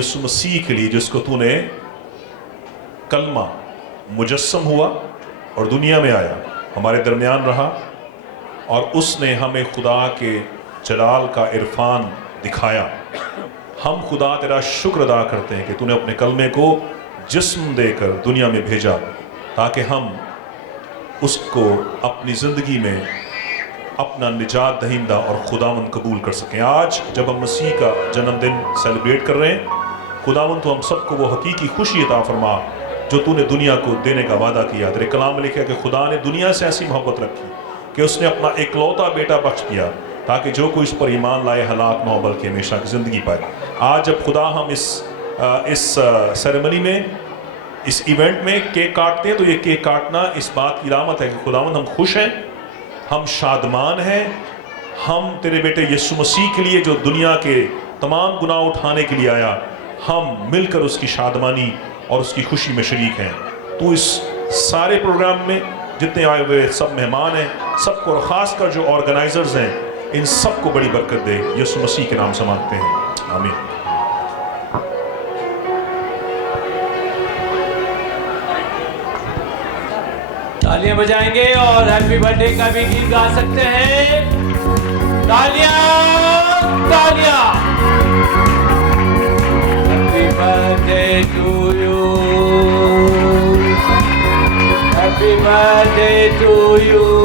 यीशु मसीह के लिए, जिसको तूने कलमा मुजस्सम हुआ और दुनिया में आया, हमारे दरमियान रहा और उसने हमें खुदा के जलाल का इरफान दिखाया। हम खुदा तेरा शुक्र अदा करते हैं कि तूने अपने कलमे को जिस्म देकर दुनिया में भेजा ताकि हम उसको अपनी ज़िंदगी में अपना निजात दहिंदा और खुदावंद कबूल कर सकें। आज जब हम मसीह का जन्मदिन सेलिब्रेट कर रहे हैं, खुदावंद तो हम सबको वो हकीकी खुशी अता फरमा जो तूने दुनिया को देने का वादा किया। तेरे कलाम में लिखा कि खुदा ने दुनिया से ऐसी मोहब्बत रखी कि उसने अपना इकलौता बेटा बख्श दिया ताकि जो कोई इस पर ईमान लाए हलाक न हो बल्कि हमेशा की ज़िंदगी पाए। आज जब खुदा हम इस सेरेमनी में, इस इवेंट में केक काटते हैं, तो ये केक काटना इस बात की रामत है कि खुदावंद हम खुश हैं, हम शादमान हैं, हम तेरे बेटे यीशु मसीह के लिए जो दुनिया के तमाम गुनाह उठाने के लिए आया, हम मिलकर उसकी शादमानी और उसकी खुशी में शरीक हैं। तू इस सारे प्रोग्राम में जितने आए हुए सब मेहमान हैं, सबको और ख़ास कर जो ऑर्गेनाइजर्स हैं, इन सबको बड़ी बरकत दे। यीशु मसीह के नाम से मांगते हैं, आमीन। तालियां बजाएंगे और हैप्पी बर्थडे का भी गीत गा सकते हैं। तालियां तालियां। Happy birthday to you, happy birthday to you.